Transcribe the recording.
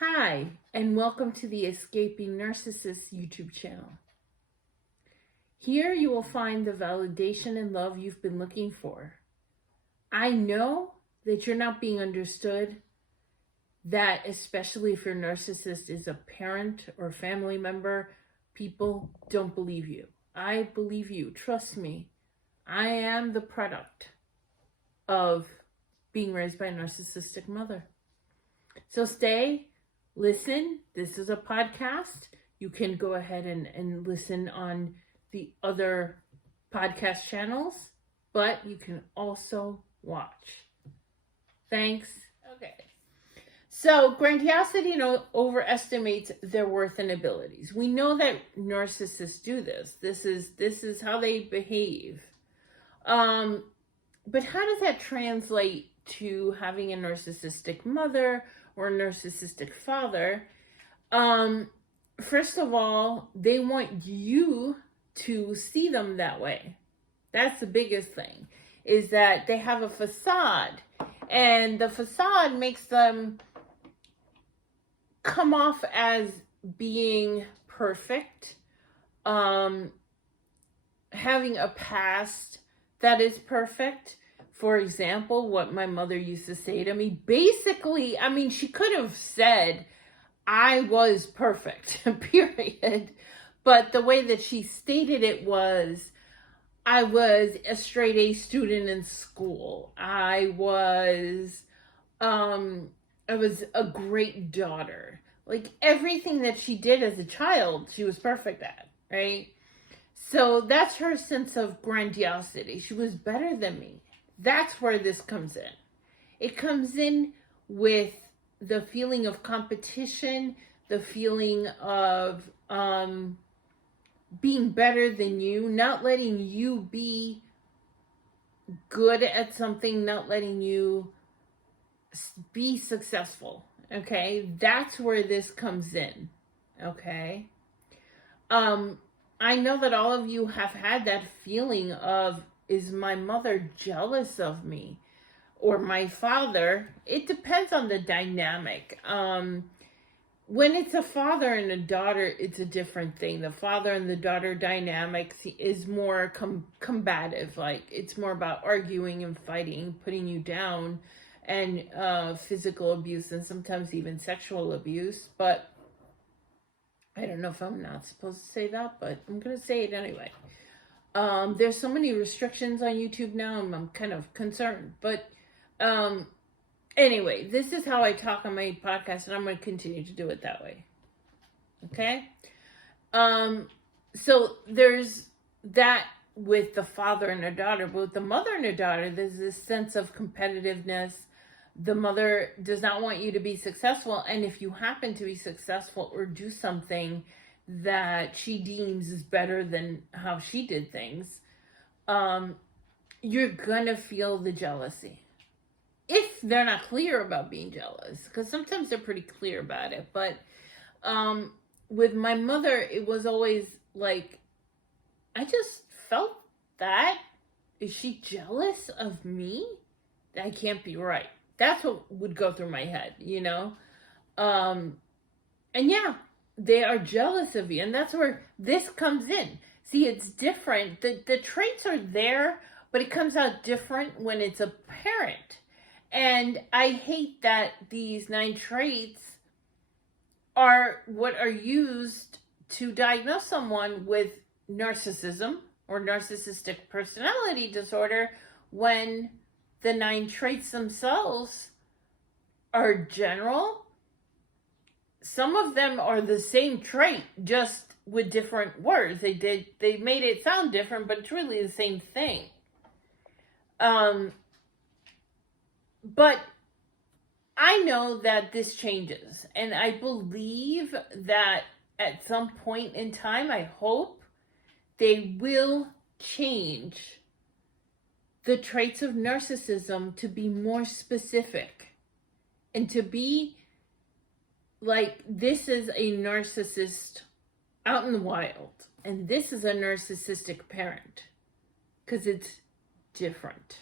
Hi, and welcome to the Escaping Narcissist YouTube channel. Here you will find the validation and love you've been looking for. I know that you're not being understood, that especially if your narcissist is a parent or family member, people don't believe you. I believe you. Trust me. I am the product of being raised by a narcissistic mother. So stay, listen. This is a podcast. You can go ahead and listen on the other podcast channels, but you can also watch. Thanks. Okay. So Grandiosity overestimates their worth and abilities. We know that narcissists do this. This is how they behave. But how does that translate to having a narcissistic mother or a narcissistic father? First of all, they want you to see them that way. That's the biggest thing, is that they have a facade, and the facade makes them come off as being perfect, having a past that is perfect. For example, what my mother used to say to me, basically, she could have said I was perfect, period. But the way that she stated it was, I was a straight A student in school. I was a great daughter. Like everything that she did as a child, she was perfect at, right? So that's her sense of grandiosity. She was better than me. That's where this comes in. It comes in with the feeling of competition, the feeling of being better than you, not letting you be good at something, not letting you be successful. Okay, that's where this comes in. Okay. I know that all of you have had that feeling of, is my mother jealous of me or my father? It depends on the dynamic. When it's a father and a daughter, it's a different thing. The father and the daughter dynamics is more combative. Like it's more about arguing and fighting, putting you down, and physical abuse, and sometimes even sexual abuse. But I don't know if I'm not supposed to say that, but I'm going to say it anyway. There's so many restrictions on YouTube now, and I'm kind of concerned. But anyway, this is how I talk on my podcast, and I'm going to continue to do it that way. Okay? So there's that with the father and a daughter. But with the mother and a daughter, there's this sense of competitiveness. The mother does not want you to be successful. And if you happen to be successful or do something that she deems is better than how she did things, you're gonna feel the jealousy. If they're not clear about being jealous, because sometimes they're pretty clear about it. But with my mother, it was always like, I just felt that. Is she jealous of me? That can't be right. That's what would go through my head, And yeah, they are jealous of you. And that's where this comes in. See, it's different. The traits are there, but it comes out different when it's a parent. And I hate that these 9 traits are what are used to diagnose someone with narcissism or narcissistic personality disorder, when the 9 traits themselves are general. Some of them are the same trait, just with different words. They made it sound different, but it's really the same thing. But I know that this changes, and I believe that at some point in time, I hope they will change the traits of narcissism to be more specific and to be like, this is a narcissist out in the wild, and this is a narcissistic parent, because it's different.